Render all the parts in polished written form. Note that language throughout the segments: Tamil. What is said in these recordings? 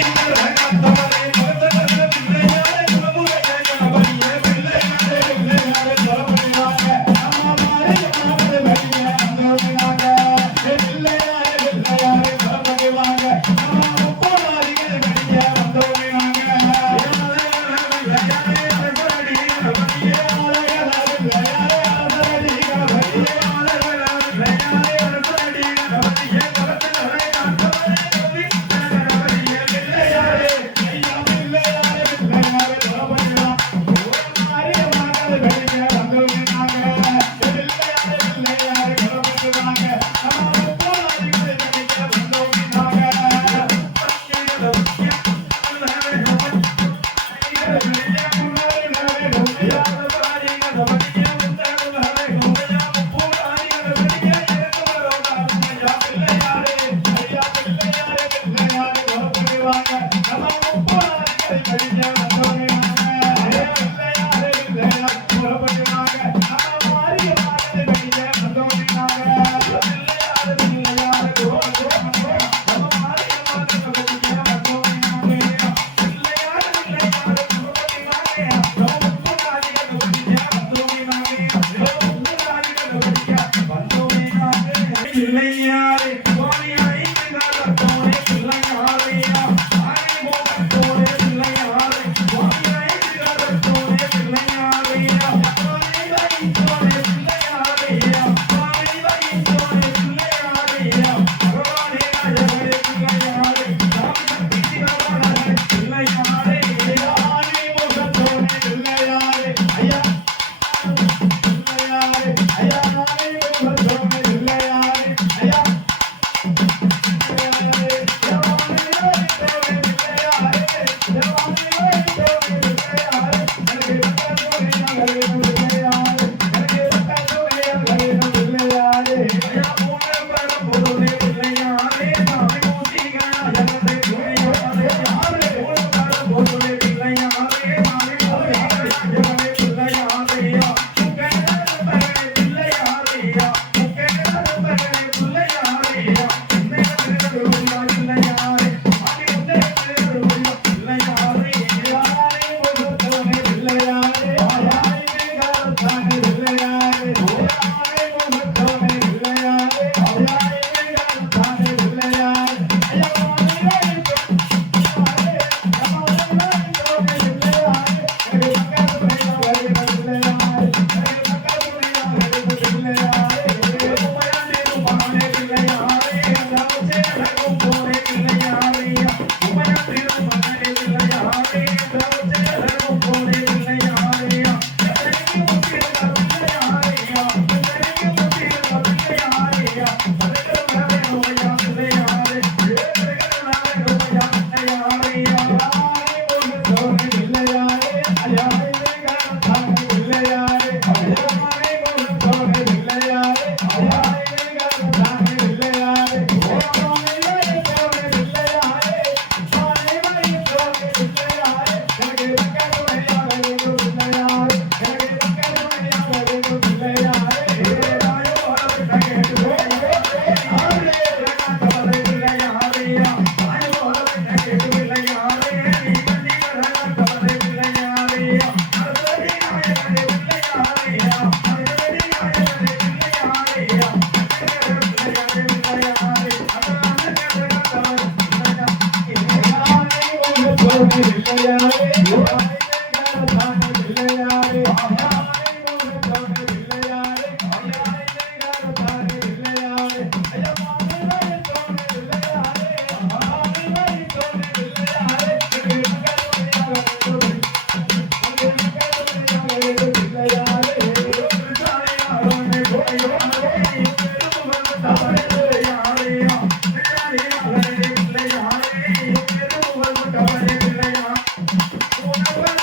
Thank you.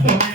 கொண்டு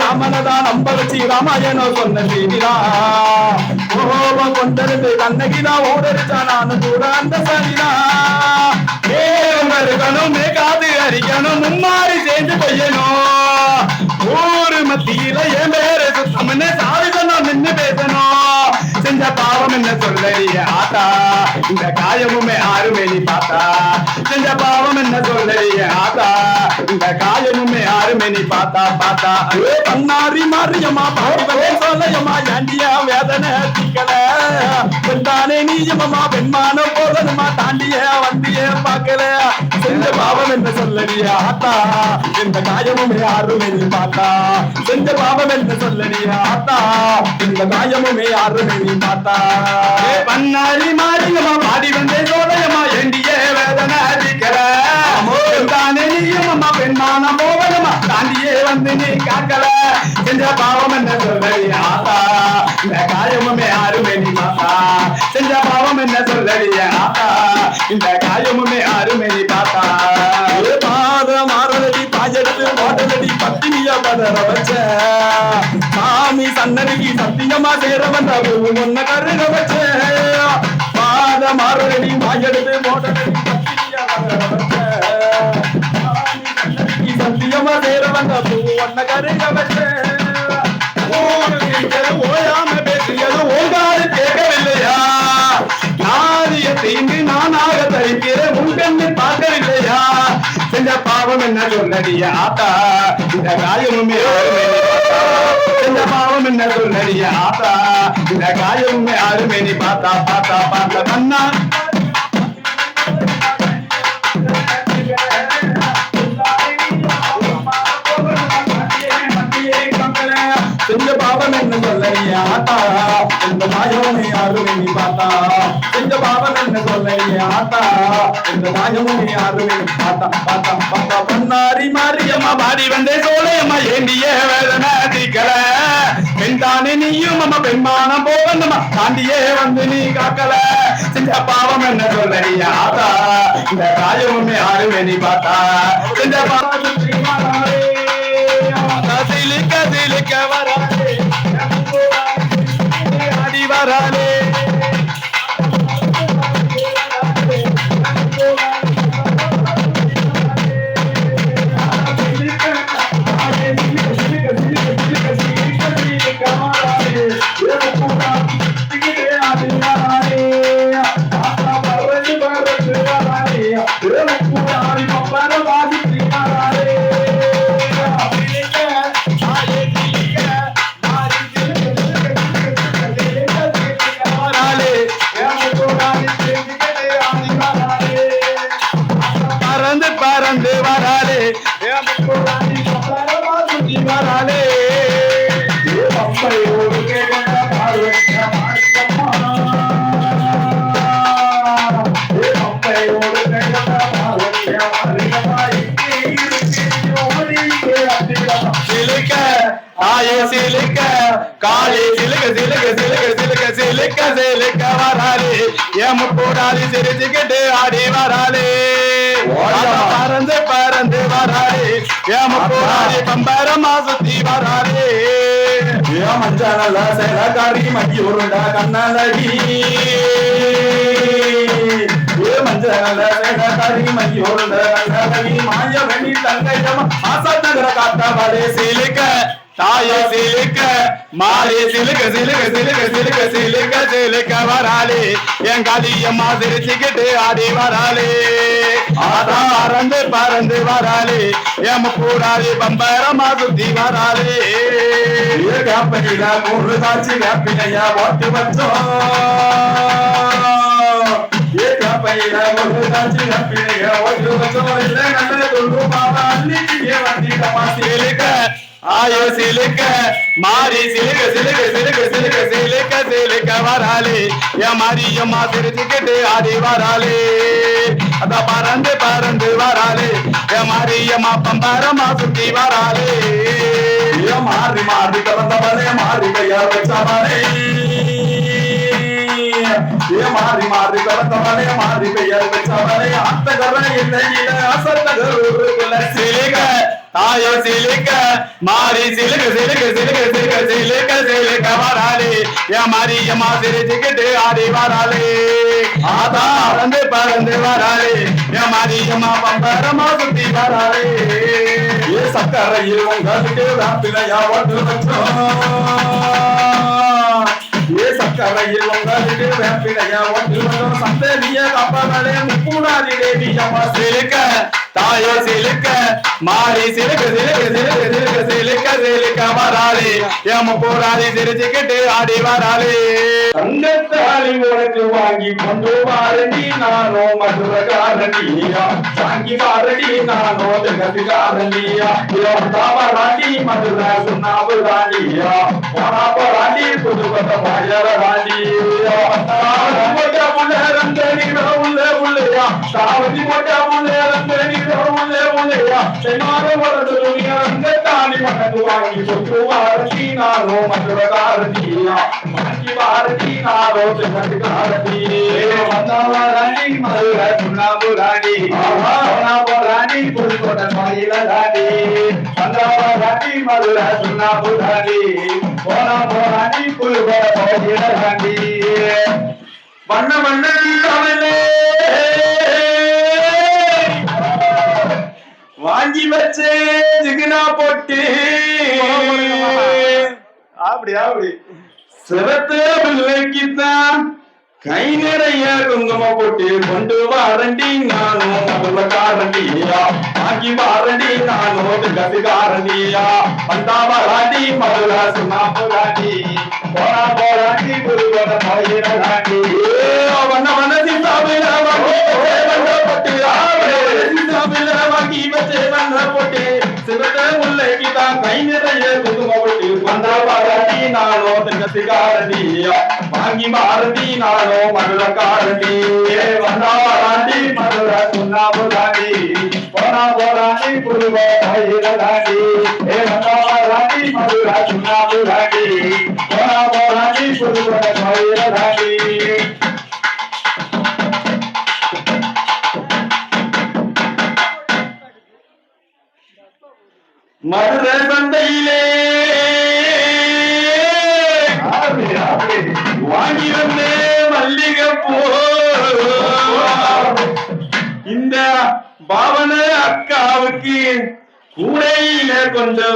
ராமனதான் நம்ப வச்சு ராமாயணம் சொன்ன செய்திரா கோபம் கொண்டிருந்து கண்ணகிதா ஓடரிச்சா நானும் கூட அந்த சரிதா இருக்கணும் காது அரிக்கணும் மும்மாறி சேர்ந்து பையனும் ஊரு மத்தியில என் பேரு சுத்தம்னு சாவி சொன்னா நின்று பேசணும் செஞ்ச பாவம் என்ன சொல்லறிய ஆத்தா இந்த காயமுமே ஆறுமே நீ பார்த்தா செஞ்ச பாவம் என்ன சொல்லறிய ஆத்தா இந்த காயமுமே ஆறுமே நீ பார்த்தா பார்த்தா பண்ணாரி மாரியம்மா பாவலே சொல்லையம்மா ஏண்டியா வேதனை தீக்கல பெண்தானே நீயம்மா பெண்மானம் போதனுமா தாண்டிய வந்திய பார்க்கல செஞ்ச பாவம் என்ன சொல்லறிய ஆத்தா இந்த காயமுமே ஆறுமே நீ பார்த்தா செஞ்ச பாவம் என்ன சொல்லறிய ஆத்தா இந்த காயமுமே ஆறுமே நீ பார்த்தா பண்ணாரி மாரியம்மா பாடி வந்தே சோலையம்மா ஏண்டிய வேதனை தீக்கல தானே நீயம்மா பெண்மானம் போதனுமா தாண்டியே வந்து நீ காக்கல செஞ்ச பாவம் என்ன சொல்லறிய ஆத்தா இந்த காயமுமே ஆறுமே நீ பார்த்தா செஞ்ச பாவம் என்ன சொல்லறிய ஆத்தா இந்த காயமுமே ஆறுமே நீ பார்த்தா பாத மாறலடி பாஜெடுத்து ஓட்டலடி பத்தினியா பதற வச்ச சாமி சன்னதிக்கு சத்தியமா சேர வந்த ஒன்ன கருக வச்ச பாத மாறலடி பாஜெடுத்து ஓட்டலடி பத்தினியா பதற வச்ச சாமி சன்னதிக்கு சத்தியமா சேர வந்த ஒன்ன கருக வச்ச ஓயாம பேசியது ஓங்காது கேட்கவில்லையா நாரிய தீங்கு நானாக தரிக்கிறேன் உங்கன்னு பார்க்கவில்லையா செஞ்ச பாவம் என்ன சொல்லடியா ஆத்தா இந்த காயமுமே செஞ்ச பாவம் என்ன சொல்லடியா ஆத்தா இந்த காயமுமே ஆறுமே நீ பார்த்தா பார்த்தா பார்த்தா கண்ணா செஞ்ச பாவம் என்ன சொல்லறியா ஆத்தா இந்த மாயமுமே ஆறுமே நீ பார்த்தா செஞ்ச பாவம் என்ன சொல்லறியா ஆத்தா இந்த மாயமுமே ஆறுமே பார்த்தா பார்த்தா பார்த்தா பண்ணாரி மாரியம்மா பாடி வந்தே சோலையம்மா ஏண்டிய வேதனை தீக்கல பெண்தானே நீயும் அம்மா பெண்மானம் போவந்தம்மா தாண்டியே வந்து நீ காக்கல செஞ்ச பாவம் என்ன சொல்லறியா ஆத்தா இந்த காயமுமே ஆறுமே நீ பார்த்தா செஞ்ச பாவம் சிலிக்க சிலிக்க வராலே ஆடி வராலே பறந்து வராலே வராலே பம்பையோடு சிலுக்க ஆயே சிலுக்க காலே சிலுக்க சிலுக்க சிலுக்க சிலுக்க சிலுக்க சிலுக்க வராலே எம் கூடாது சிரிச்சுக்கிட்டு ஆடி வராலே பறந்து பறந்து வராலே எம் கூடாது பம்பரமா சுத்தி வராலே மஞ்சள் சேலக்காரி மக்கி உருண்டா கண்ணலடி மஞ்சள் கறி மையோட மாய வெண்ணி தங்கையம்மா ஆசாத் நகர காத்தவளே சிலுக்க தாயே சிலுக்க மாறி சிலுக்க சிலுக்க சிலுக்க சிலுக்க சிலுக்க சிலுக்க வராளே என் காளியம்மா சிரிச்சுக்கிட்டு ஆடி வராளே ஆதா பறந்து பறந்து வராளே எம் கூடாது பம்பரமா சுத்தி வராளே வேப்பையில 3 காட்சி வேப்பிலையா ஓட்டு வச்சோம் வேப்பையில 1 காட்சி வேப்பிலையா ஓட்டு வச்சோம் இல்ல நல்ல தொண்டு பாபா அன்னைக்கு வந்திடமா சிலுக்க ஆயோ சிலுக்க மாறி சிலுக்க சிலுக்க சிலுக்க சிலுக்க சிலுக்க சிலுக்க வராளே என் மாரியம்மா சிரிச்சுக்கிட்டு ஆடி வராளே அத பறந்து பறந்து வராளே என் மாரியம்மா பம்பரமா சுத்தி வராளே மாறி மாறி பிறந்தவளே மாறி கையா வச்சவளே மாறி மாறி பிறந்தவளே மாறி கையா வச்சவளே அந்த கரை இல்லை அசத்த சிலுக்க தாயோ சிலுக்க மாறி சிலுக்க சிலுக்க சிலுக்க சிலுக்க சிலுக்க சிலுக்க வராளே என் மாரியம்மா சிரிச்சுக்கிட்டு ஆடி வராளே ஆதா பறந்து பறந்து வராளே என் மாரியம்மா பம்பரமா சுத்தி வராளே சக்கரையில் உங்களுக்கு வேப்பிலையா ஓட்டு வச்சோம் சக்கரையில் உங்களுக்கு வேப்பிலையா ஓட்டு வச்சோம் சந்தேவிய கப்பலே முக்கூடாதி தேவியம்மா சிலுக்க தாயோ சிலுக்க மாறி சிலுக்க சிலுக்க சிலுக்க சிலுக்க சிலுக்க சிலுக்க வராளே எம் போராளி சிரிச்சுக்கிட்டு ஆடி வராளே தங்கத்தாலி உனக்கு வாங்கி கொண்டு வாரண்டி நானோ மதுரகாரண்டியா வாங்கி வாரண்டி நானோ ஜகத்துக்காரண்டியா வராண்டி மதுரை சுண்ணாவு ராண்டியா போனா போராண்டி புதுப்பட்ட மாயர ராண்டியா உள்ள உள்ளையா சாவதி போட்ட உள்ளையா சென்னார வளர்ந்து தாண்டி மனது வாங்கி கொண்டு வாரண்டி நானோ மதுரகாரண்டியா வாங்கி வாரண்டி நானோ ஜகத்துக்காரண்டியா வந்தவராண்டி மதுரை சுண்ணாவு ராண்டி ராணி புதுக்கோட்ட மாயில ராணி வந்தவராண்டி மதுரை சுண்ணாவு ராணி போராண்டி புதுக்கோட்ட மாயில ராணி வண்ண வண்ண வாங்கி வச்சே ஜிகினா போட்டு அப்படி அப்படி சிவத்து பிள்ளைக்குத்தான் கை நிறைய குங்கும போட்டு கொண்டு வாரண்டி நானும் மதுரக்காரண்டியா வாங்கி வாரண்டி நானும் கட்டுக்காரண்டியா வந்தா வராண்டி மதுரை சுண்ணாம்பு ராண்டி போராண்டி புதுக்கோட்ட மாயில ராண்டி வண்ண வண்ண சிந்தாவில வாங்கி வச்சே வண்ண போட்டு சிவத்த முல்லைக்குதான் கை நிறைய குங்கும போட்டு வந்தா வராண்டி நானும் தெங்கத்துக்காரண்டியா வாங்கி வாரண்டி நானோ மதுரக்காரண்டி வந்தா வராண்டி மதுரை சுண்ணாம்பு ராண்டி போராண்டி புதுக்கோட்ட மாயில ராண்டி வந்தா வராண்டி மதுரை சுண்ணாம்பு ராண்டி போராண்டி புதுக்கோட்ட மாயில ராண்டி மதுரை சந்தையிலே வாங்கி வந்தே மல்லிகைப்பூ இந்த பாவன அக்காவுக்கு கூடையில கொண்டு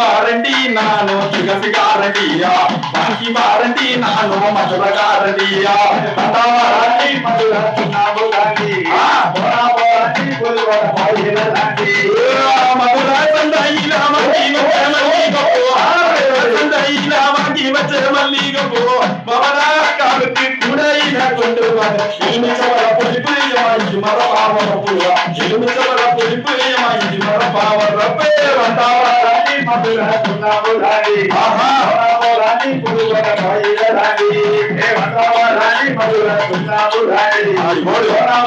வாரண்டி நானோ சிகசிகாரண்டியா வாங்கி வாரண்டி நானோ மதுரகாரண்டியா வாரண்டி மதுரை சுண்ணாம்பு ராண்டி போராண்டி புதுக்கோட்ட மாயில ராண்டி மதுரை சந்தையில வாங்கி வச்ச மல்லிகைப்பூ மவனாக்காவுக்கு கூடையில கொண்டு வர எலுமிச்சவர பொலிப்புரியமாயி மரப்பாவரப்பே வந்தாவராண்டி மதுரை சுண்ணாம்பு ராண்டி போராண்டி புதுக்கோட்ட மாயில ராண்டி வந்தாவராண்டி மதுரை சுண்ணாம்பு ராண்டி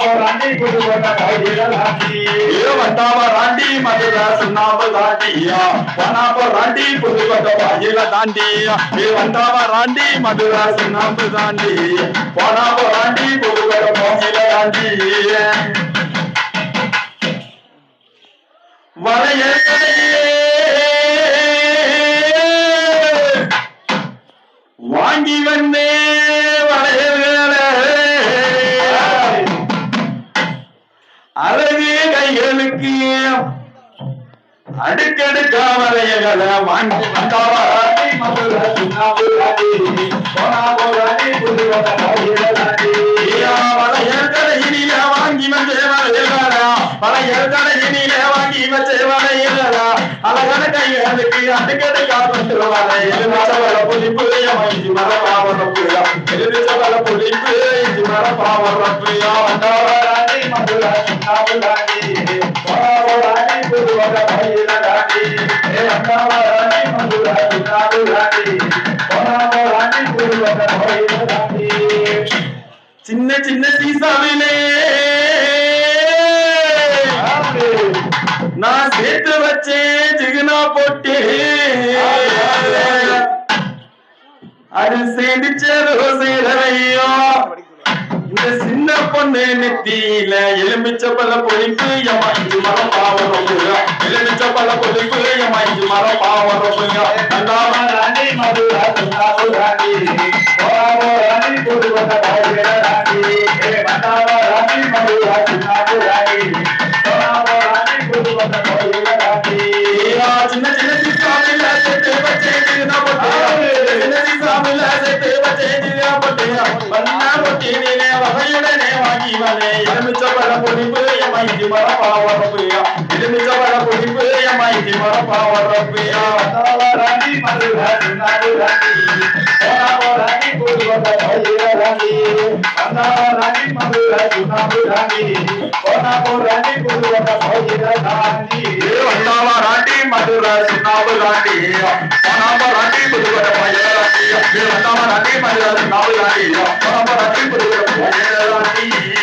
போராண்டி புதுக்கோட்ட மாயில ராண்டி வந்தாவராண்டி மதுரை சுண்ணாம்பு ராண்டியா போராண்டி புதுக்கோட்ட மாயில தாண்டியா வந்தாவராண்டி மதுரை சுண்ணாம்பு தாண்டி போராண்டி புதுக்கோட்ட மாயில ராண்டி வாங்கி வந்தே வளையல்களே அழகு கைகளுக்கு அடுக்கடுக்கா வரையகளை வாங்கி வந்தவராட்டி மதுரை சுண்ணாம்புராட்டி போனாபுராட்டி புதுவராட்டி வளையல் கடையில வாங்கி வந்தே வரையலா வளையல் கடையில வாங்கி வச்சே வரையலா அழகான கைகளுக்கு அடுக்கடுக்கா வந்து வரையல் மரவள புலிப்பு மைஞ்சி மரபாவரப்பு எழுதிச்சவள புலிப்பு இஞ்சி மரபாவரப்பு வந்தவராட்டி மதுரை சுண்ணாம்புராட்டி போனாபுராட்டி புதுவராட்டி சின்ன சின்ன சீசாவிலே நான் சேர்த்து வச்சேன் ஜிகுனா போட்டு அது சேர்ந்துச்சதோ சேரவையோ இந்த சின்ன பொண்ணு நெத்தியில எலுமிச்ச பல பொழிப்பு எமாய்ச்சி மரம் பாவரப்புங்க எலுமிச்ச பல பொழிப்பு எமாய்ச்சி மரம் பாவரப்புங்க ராணி மதுரா ராணி ராணி புதுவத ராணி ராணி மதுரா ராணி ராணி புதுவத ராணி சின்ன சின்ன சிசாமில சேர்த்து வச்சே ஜீனா போட்டு சின்ன சிசாமில சேர்த்து வச்சே ஜீனா போட்டு பண்ணா போட்டு நீனே வகையுடனே வாங்கி வந்தே எலுமிச்ச பழ பொடிப்பு எமாய்ச்சி மர பாவரப்புயா எலுமிச்ச பழ பொடிப்பு எமாய்ச்சி மர பாவரப்புயா ராணி மதுரா ராணி ராணி புதுவத ராணி ராணி மதுரா ராணி ராணி புதுவத ராணி ராணி மதுரா ராணி ராணி புதுவத ராணி ராணி மதுரா ராணி ராணி புதுவத ராணி